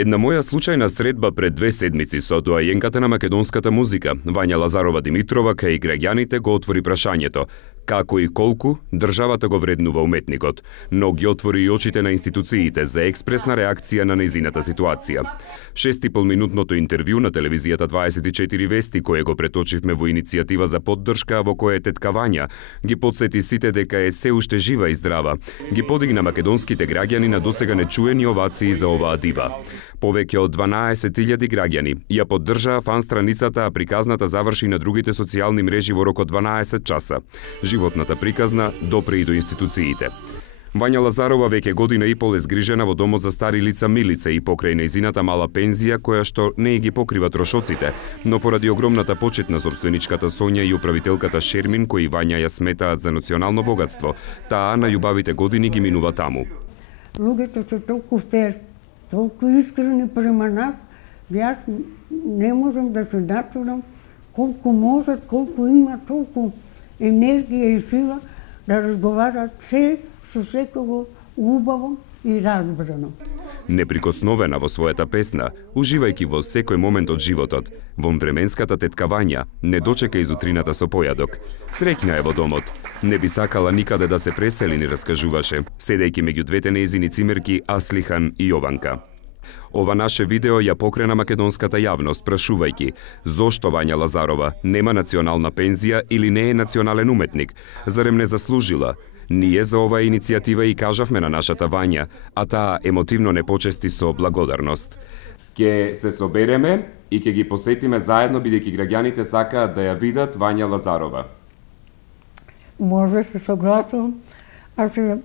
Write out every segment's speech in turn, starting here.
Една моја случајна средба пред 2 седмици со доајенката на македонската музика, Вања Лазарова Димитрова, кај граѓаните го отвори прашањето како и колку државата го вреднува уметникот, но ги отвори и очите на институциите за експресна реакција на нејзината ситуација. 6,5-минутното интервју на телевизијата 24 Вести, кое го преточивме во иницијатива за поддршка, во кое тетка Вања ги потсети сите дека е се уште жива и здрава, ги подигна македонските граѓани на досега нечуени овации за оваа дива. Повеќе од 12.000 граѓани ја поддржаа фан страницата, а приказната заврши на другите социјални мрежи во рок од 12 часа. Животната приказна допре и до институциите. Вања Лазарова веќе година и пол е згрижена во домот за стари лица Милица и покрај нејзината мала пензија, која што не ги покрива трошоците, но поради огромната почет на собственичката Сонја и управителката Шермин, кои Вања ја сметаат за национално богатство, таа на љубавите години ги минува таму. Луѓето се толку фер, толку искрени према нас, јас не можам да се начудам колку можат, колку има толку енергија и сила да разговарат се со секого убаво и разбрано. Неприкосновена во својата песна, уживајќи во секој момент од животот, во временската тетка Вања не дочека изутрината со појадок. Среќна е во домот. Не би сакала никаде да се пресели, ни раскажуваше, седејќи меѓу двете нејзини цимерки Аслихан и Јованка. Ова наше видео ја покрена македонската јавност, прашувајќи зошто Вања Лазарова нема национална пензија или не е национален уметник, зарем не заслужила. Ние за оваа иницијатива и кажавме на нашата Вања, а таа емотивно не почести со благодарност. Ке се собереме и ке ги посетиме заедно, бидејќи граѓаните сакаат да ја видат Вања Лазарова. Може се согласувам, а се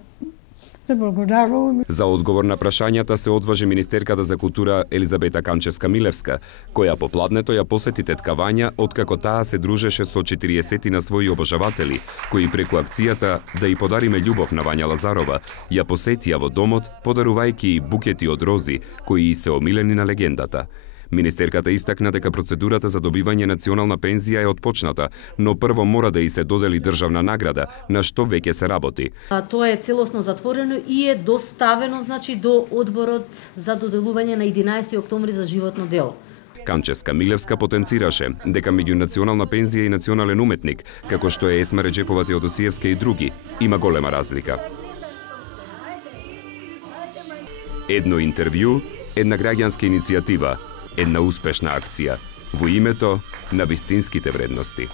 благодарувам. За одговор на прашањата се одважи министерката за култура Елизабета Канческа-Милевска, која по пладнето ја посети тетка Вања откако таа се дружеше со 40 на своји обожаватели, кои преку акцијата да и подариме љубов на Вања Лазарова, ја посетија во домот, подарувајќи и букети од рози, кои и се омилени на легендата. Министерката истакна дека процедурата за добивање национална пензија е отпочната, но прво мора да и се додели државна награда, на што веќе се работи. Тоа е целосно затворено и е доставено до одборот за доделување на 11 октомври за животно дело. Канческа-Милевска потенцираше дека меѓу национална пензија и национален уметник, како што е Есма Реджепова Теодосиевска и други, има голема разлика. Едно интервју, една граѓанска иницијатива, една успешна акција во името на вистинските вредности.